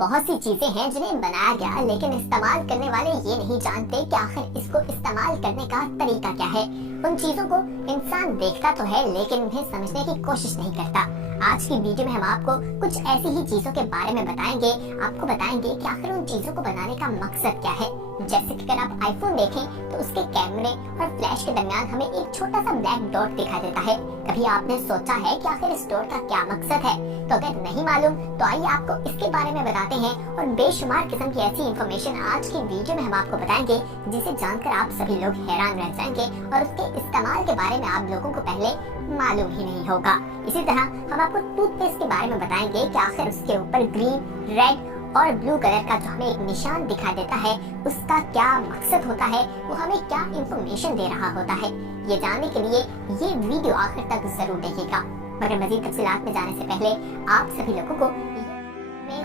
बहुत सी चीजें हैं जिन्हें बनाया गया, लेकिन इस्तेमाल करने वाले ये नहीं जानते कि आखिर इसको इस्तेमाल करने का तरीका क्या है। उन चीजों को इंसान देखता तो है लेकिन उन्हें समझने की कोशिश नहीं करता। आज की वीडियो में हम आपको कुछ ऐसी ही चीजों के बारे में बताएंगे। आपको बताएंगे कि आखिर उन चीजों को बनाने का मकसद क्या है। जैसे कि अगर आप आईफोन देखें तो उसके कैमरे और फ्लैश के दरमियान हमें एक छोटा सा ब्लैक डॉट दिखाई देता है। कभी आपने सोचा है कि आखिर इस डॉट का क्या मकसद है? तो अगर नहीं मालूम तो आइए आपको इसके बारे में बताते हैं और बेशुमार किस्म की ऐसी इंफॉर्मेशन आज की वीडियो में हम आपको बताएंगे जिसे जानकर आप सभी लोग हैरान रह जाएंगे और उसके इस्तेमाल के बारे में आप लोगों को पहले मालूम ही नहीं होगा। इसी तरह हम आपको टूथपेस्ट के बारे में बताएंगे कि आखिर उसके ऊपर ग्रीन, रेड और ब्लू कलर का जो हमें एक निशान दिखाई देता है उसका क्या मकसद होता है, वो हमें क्या इंफॉर्मेशन दे रहा होता है। ये जानने के लिए ये वीडियो आखिर तक जरूर देखिएगा। मगर मजीद तफसीलात में जाने से पहले आप सभी लोगों को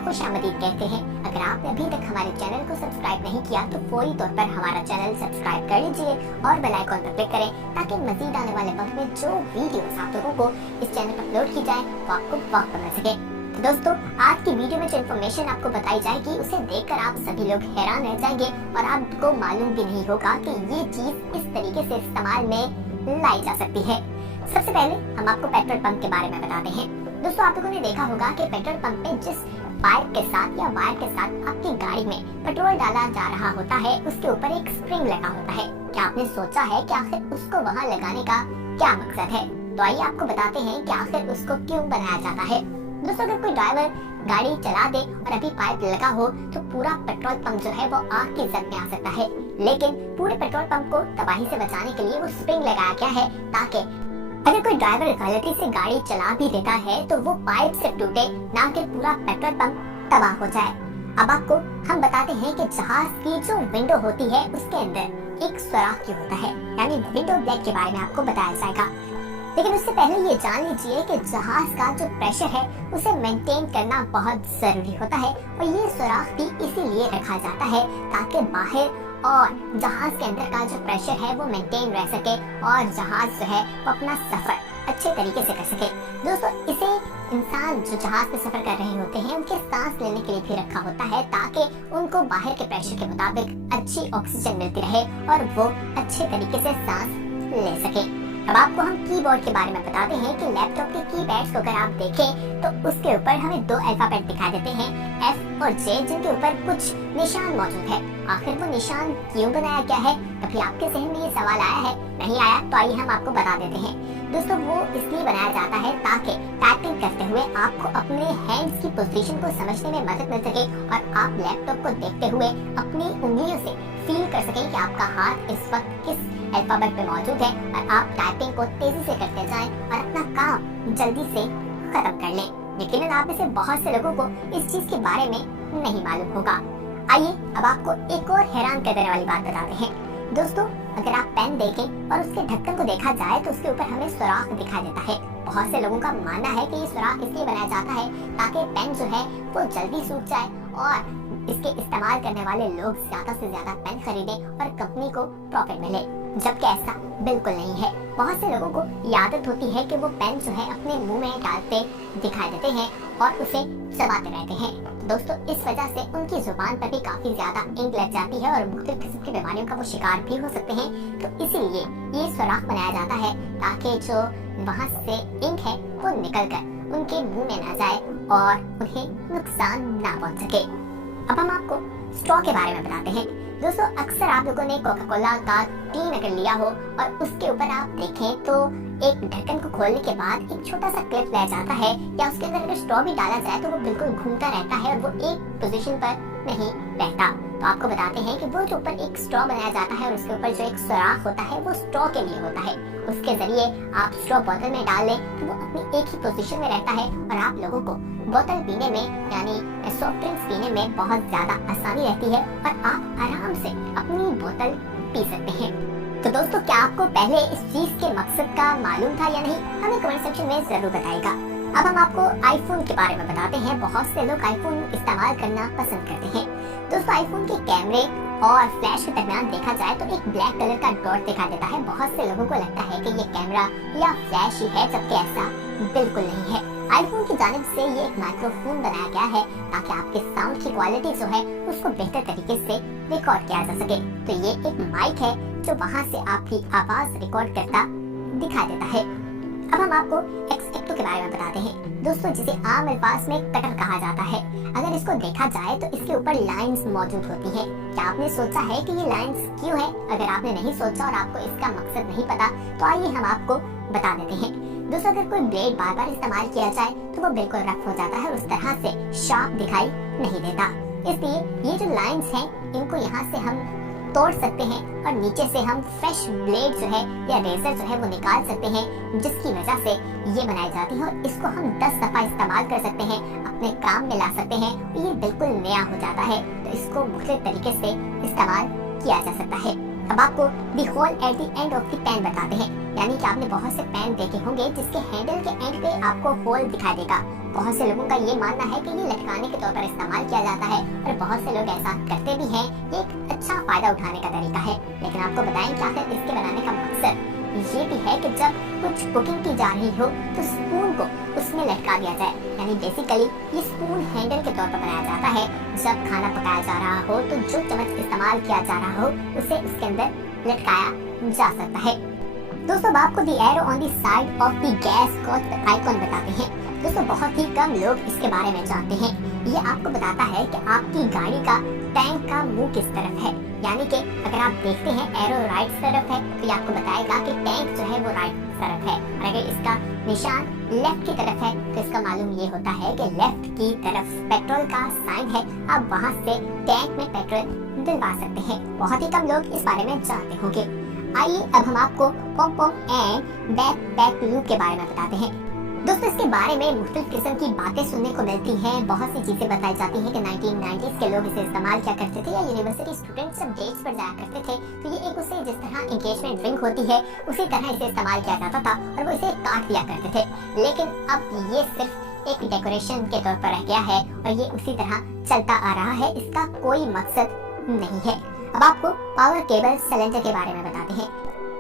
खुशामदीद कहते हैं। अगर आपने अभी तक हमारे चैनल को सब्सक्राइब नहीं किया तो फौरी तौर पर हमारा चैनल सब्सक्राइब कर लीजिए और बेल आइकन पर क्लिक करें ताकि मजीद आने वाले वक्त में जो वीडियोस आप लोगों को इस चैनल पर अपलोड की जाए वो आपको वक्त पर मिल सके। तो दोस्तों, आज की वीडियो में जो इन्फॉर्मेशन आपको बताई जाएगी उसे देखकर आप सभी लोग हैरान रह जाएंगे और आपको मालूम भी नहीं होगा कि ये चीज इस तरीके से इस्तेमाल में लाई जा सकती है। सबसे पहले हम आपको पेट्रोल पंप के बारे में बताते हैं। दोस्तों, आप लोगों ने देखा होगा कि पेट्रोल पंप पे जिस पाइप के साथ या वायर के साथ आपकी गाड़ी में पेट्रोल डाला जा रहा होता है उसके ऊपर एक स्प्रिंग लगा होता है। क्या आपने सोचा है कि आखिर उसको वहाँ लगाने का क्या मकसद है? तो आइए आपको बताते हैं कि आखिर उसको क्यों बनाया जाता है। दोस्तों, अगर कोई ड्राइवर गाड़ी चला दे और अभी पाइप लगा हो तो पूरा पेट्रोल पंप जो है वो आग की जद में आ सकता है, लेकिन पूरे पेट्रोल पंप को तबाही से बचाने के लिए वो स्प्रिंग लगाया गया है ताकि अगर कोई ड्राइवर गलती से गाड़ी चला भी देता है तो वो पाइप से टूटे, ना कि पूरा पेट्रोल पंप तबाह हो जाए। अब आपको हम बताते हैं कि जहाज की जो विंडो होती है उसके अंदर एक सुराख क्यों होता है, यानी विंडो ब्लैक के बारे में आपको बताया जाएगा। लेकिन उससे पहले ये जान लीजिए कि जहाज का जो प्रेशर है उसे मेंटेन करना बहुत जरूरी होता है और ये सुराख भी इसीलिए रखा जाता है ताकि बाहर और जहाज के अंदर का जो प्रेशर है वो मेंटेन रह सके और जहाज जो है वो अपना सफर अच्छे तरीके से कर सके। दोस्तों, इसे इंसान जो जहाज पे सफर कर रहे होते हैं उनके सांस लेने के लिए भी रखा होता है ताकि उनको बाहर के प्रेशर के मुताबिक अच्छी ऑक्सीजन मिलती रहे और वो अच्छे तरीके से सांस ले सके। अब आपको हम कीबोर्ड के बारे में बताते हैं कि लैपटॉप के कीपैड्स को अगर आप देखें तो उसके ऊपर हमें दो अल्फाबेट दिखाई देते हैं, F और J, जिनके ऊपर कुछ निशान मौजूद है। आखिर वो निशान क्यों बनाया गया है? कभी आपके जहन में ये सवाल आया है? नहीं आया तो आइए हम आपको बता देते हैं। दोस्तों, वो इसलिए बनाया जाता है ताकि टाइपिंग करते हुए आपको अपने हैंड्स की पोजीशन को समझने में मदद मिल सके और आप लैपटॉप को देखते हुए अपनी उंगलियों से फील कर सकें कि आपका हाथ इस वक्त किस अल्फाबेट पे मौजूद है और आप टाइपिंग को तेजी से करते जाएं और अपना काम जल्दी से खत्म कर लें। यकीनन आप में से बहुत से लोगों को इस चीज के बारे में नहीं मालूम होगा। आइए अब आपको एक और हैरान कर देने वाली बात बताते हैं। दोस्तों, अगर आप पेन देखें और उसके ढक्कन को देखा जाए तो उसके ऊपर हमें सुराख दिखाई देता है। बहुत से लोगों का मानना है कि ये सुराख इसलिए बनाया जाता है ताकि पेन जो है वो जल्दी सूख जाए और इसके इस्तेमाल करने वाले लोग ज्यादा से ज्यादा पेन खरीदें और कंपनी को प्रॉफिट मिले, जबकि ऐसा बिल्कुल नहीं है। बहुत से लोगों को ये आदत होती है कि वो पेन जो है अपने मुंह में डालते दिखाई देते हैं और उसे चबाते रहते हैं। तो दोस्तों, इस वजह से उनकी जुबान पर भी काफी ज्यादा इंक लग जाती है और मुख्तलिफ किस्म की बीमारियों का वो शिकार भी हो सकते हैं। तो इसीलिए ये सुराख बनाया जाता है ताकि जो वहाँ से इंक है वो निकल कर उनके मुंह में ना जाए और उन्हें नुकसान ना पहुँच सके। अब हम आपको स्ट्रॉ के बारे में बताते हैं। दोस्तों, अक्सर आप लोगों ने कोका कोला का टीन अगर लिया हो और उसके ऊपर आप देखें तो एक ढक्कन को खोलने के बाद एक छोटा सा क्लिप रह जाता है या उसके अंदर अगर स्ट्रॉ भी डाला जाए तो वो बिल्कुल घूमता रहता है और वो एक पोजीशन पर नहीं रहता। तो आपको बताते हैं कि वो जो ऊपर एक स्ट्रॉ बनाया जाता है और उसके ऊपर जो एक सुराख होता है वो स्ट्रॉ के लिए होता है। उसके जरिए आप स्ट्रॉ बोतल में डाल लें तो वो अपनी एक ही पोजीशन में रहता है और आप लोगों को बोतल पीने में यानी सॉफ्ट ड्रिंक्स पीने में बहुत ज्यादा आसानी रहती है और आप आराम से अपनी बोतल पी सकते हैं। तो दोस्तों, क्या आपको पहले इस चीज के मकसद का मालूम था या नहीं? हमें कमेंट सेक्शन में जरूर बताइएगा। अब हम आपको आईफोन के बारे में बताते हैं। बहुत से लोग आईफोन इस्तेमाल करना पसंद करते हैं। दोस्तों, आईफोन के कैमरे और फ्लैश के दरमियान देखा जाए तो एक ब्लैक कलर का डॉट दिखाई देता है। बहुत से लोगों को लगता है कि ये कैमरा या फ्लैश ही है, जबकि ऐसा बिल्कुल नहीं है। आईफोन की जानिब से ये एक माइक्रोफोन बनाया गया है ताकि आपके साउंड की क्वालिटी जो है उसको बेहतर तरीके से रिकॉर्ड किया जा सके। तो ये एक माइक है जो वहाँ से आपकी आवाज रिकॉर्ड करता दिखाई देता है। अब हम आपको एक्स-एक्टो के बारे में बताते हैं दोस्तों, जिसे आम अल्फाज में कटर कहा जाता है। अगर इसको देखा जाए तो इसके ऊपर लाइंस मौजूद होती हैं। क्या आपने सोचा है कि ये लाइंस क्यों है? अगर आपने नहीं सोचा और आपको इसका मकसद नहीं पता तो आइए हम आपको बता देते हैं। दोस्तों, अगर कोई ब्लेड बार बार इस्तेमाल किया जाए तो वो बिल्कुल रफ हो जाता है और उस तरह से शार्प दिखाई नहीं देता। इसलिए ये जो लाइंस हैं इनको यहाँ से हम तोड़ सकते हैं और नीचे से हम फ्रेश ब्लेड जो है या रेजर जो है वो निकाल सकते हैं, जिसकी वजह से ये बनाई जाती है और इसको हम 10 दफा इस्तेमाल कर सकते हैं, अपने काम में ला सकते हैं। ये बिल्कुल नया हो जाता है, तो इसको मुख्तलिफ तरीके से इस्तेमाल किया जा सकता है। अब आपको the hole at the end of the pen बताते हैं, यानी कि आपने बहुत से पेन देखे होंगे जिसके हैंडल के एंड पे आपको होल दिखाई देगा। बहुत से लोगों का ये मानना है कि ये लटकाने के तौर पर इस्तेमाल किया जाता है और बहुत से लोग ऐसा करते भी हैं। ये एक अच्छा फायदा उठाने का तरीका है, लेकिन आपको बताएं कि आखिर इसके बनाने का मकसद ये भी है कि जब कुछ कुकिंग की जा रही हो तो स्पून को उसमें लटका दिया जाए। यानी बेसिकली ये स्पून हैंडल के तौर पर बनाया जाता है। जब खाना पकाया जा रहा हो तो जो चम्मच इस्तेमाल किया जा रहा हो उसे उसके अंदर लटकाया जा सकता है। दोस्तों, अब आपको the arrow on the side of the gas को आइकॉन बताते हैं। दोस्तों, बहुत ही कम लोग इसके बारे में जानते हैं। ये आपको बताता है कि आपकी गाड़ी का टैंक का मुंह किस तरफ है, यानी कि अगर आप देखते हैं एरो राइट तरफ है तो ये आपको बताएगा कि टैंक जो है वो राइट तरफ है, और अगर इसका निशान लेफ्ट की तरफ है तो इसका मालूम ये होता है कि लेफ्ट की तरफ पेट्रोल का साइन है। आप वहाँ से टैंक में पेट्रोल डलवा सकते हैं। बहुत ही कम लोग इस बारे में जानते होंगे। आइए अब हम आपको पॉम पॉम एंड बैकपैक लूप के बारे में बताते हैं। दोस्तों, इसके बारे में मुख्तलिफ किस्म की बातें सुनने को मिलती हैं। बहुत सी चीजें बताई जाती हैं कि 1990s के लोग इसे इस्तेमाल किया करते थे, या यूनिवर्सिटी स्टूडेंट्स जब डेट्स पर जाया करते थे तो ये एक उसे जिस तरह एंगेजमेंट रिंग होती है उसी तरह इसे इस्तेमाल किया जाता था और वो इसे काट दिया करते थे। लेकिन अब ये सिर्फ एक डेकोरेशन के तौर पर रह गया है और ये उसी तरह चलता आ रहा है। इसका कोई मकसद नहीं है। अब आपको पावर केबल सिलेंडर के बारे में बताते हैं।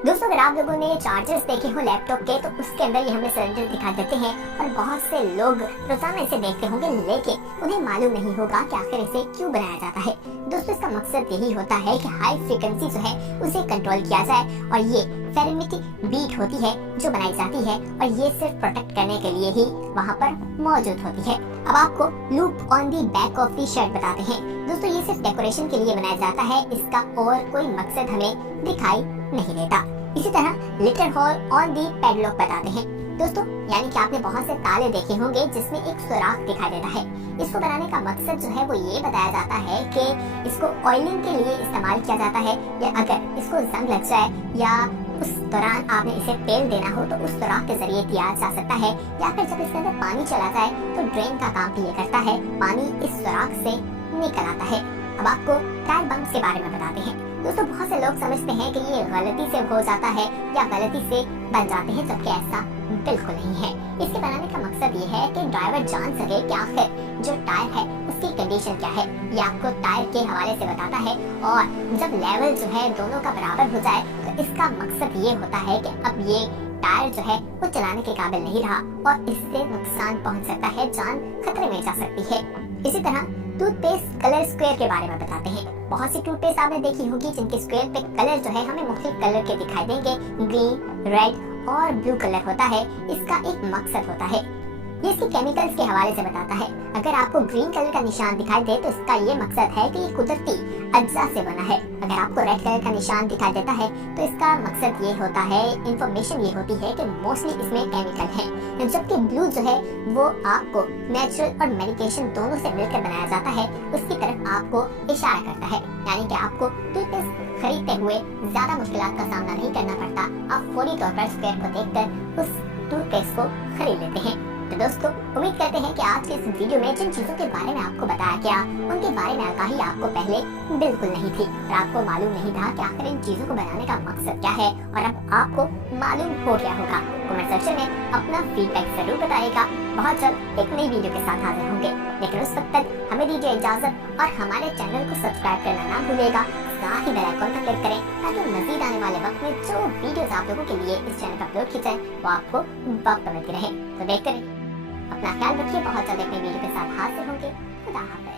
दोस्तों, अगर आप लोगों ने चार्जर्स देखे हो लैपटॉप के तो उसके अंदर ये हमें सिलेंडर दिखाई देते हैं और बहुत से लोग रोजाना इसे देखते होंगे, लेकिन उन्हें मालूम नहीं होगा कि आखिर इसे क्यों बनाया जाता है। दोस्तों, इसका मकसद यही होता है कि हाई फ्रीक्वेंसी जो है उसे कंट्रोल किया जाए और ये फेरेमिक बीट होती है जो बनाई जाती है और ये सिर्फ प्रोटेक्ट करने के लिए ही वहाँ पर मौजूद होती है। अब आपको loop on the back of the shirt बताते हैं। दोस्तों, ये सिर्फ डेकोरेशन के लिए बनाया जाता है, इसका और कोई मकसद हमें दिखाई नहीं देता। इसी तरह little hole on the padlock बताते हैं। दोस्तों, यानी कि आपने बहुत से ताले देखे होंगे जिसमें एक सुराख दिखाई देता है। इसको बनाने का मकसद जो है वो ये बताया जाता है कि इसको ऑयलिंग के लिए इस्तेमाल किया जाता है, या अगर इसको जंग लग जाए या उस दौरान आपने इसे तेल देना हो तो उस सुराख के जरिए दिया जा सकता है, या फिर जब इसके अंदर पानी चला जाए तो ड्रेन का काम भी ये करता है, पानी इस सुराख से निकल आता है। अब आपको टायर बम्प्स के बारे में बताते हैं। दोस्तों, बहुत से लोग समझते हैं कि ये गलती से हो जाता है या गलती से बन जाते हैं, जबकि ऐसा बिल्कुल नहीं है। इसके बनाने का मकसद ये है कि ड्राइवर जान सके कि आखिर जो टायर है उसकी कंडीशन क्या है। ये आपको टायर के हवाले से बताता है और जब लेवल जो है दोनों का बराबर हो जाए तो इसका मकसद ये होता है कि अब ये टायर जो है वो चलाने के काबिल नहीं रहा और इससे नुकसान पहुंच सकता है, जान खतरे में जा सकती है। इसी तरह टूथपेस्ट कलर स्क्वायर के बारे में बताते हैं। बहुत सी टूथपेस्ट आपने देखी होगी जिनके स्क्वायर पे कलर जो है हमें मुख्तलिफ कलर के दिखाई देंगे, ग्रीन, रेड और ब्लू कलर होता है। इसका एक मकसद होता है, ये इसके केमिकल्स के हवाले से बताता है। अगर आपको ग्रीन कलर का निशान दिखाई दे तो इसका ये मकसद है कि ये कुदरती अज्जा से बना है। अगर आपको रेड कलर का निशान दिखाई देता है तो इसका मकसद ये होता है, इंफॉर्मेशन ये होती है कि मोस्टली इसमें केमिकल है। जबकि ब्लू जो है वो आपको नेचुरल और मेडिकेशन दोनों से मिलकर बनाया जाता है, उसकी तरफ आपको इशारा करता है। यानी कि आपको टूथपेस्ट खरीदते हुए ज्यादा मुश्किलात का सामना नहीं करना पड़ता, आप फौरी तौर पर स्क्वायर को देखकर उस टूथपेस्ट को खरीद लेते हैं। तो दोस्तों, उम्मीद करते हैं कि आज के इस वीडियो में जिन चीजों के बारे में आपको बताया गया उनके बारे में आगाही आपको पहले बिल्कुल नहीं थी और आपको मालूम नहीं था कि आखिर इन चीजों को बनाने का मकसद क्या है, और अब आपको मालूम हो गया होगा। कमेंट सेक्शन में अपना फीडबैक जरूर बताइएगा। बहुत जल्द एक नई वीडियो के साथ हाजिर होंगे, लेकिन उस वक्त तक हमें दीजिए इजाजत और हमारे चैनल को सब्सक्राइब करना ना भूलिएगा। साथ ही बेल आइकॉन पर क्लिक करें ताकि मजीद आने वाले वक्त में जो वीडियोस आप लोगों के लिए इस चैनल पर अपलोड की जाए वो आपको वक्त मिलती रहे। तो देखते रहिए। अपना ख्याल रखिए, बहुत जल्द अपने वीडियो के साथ हाजिर होंगे। खुदा हाफिज़।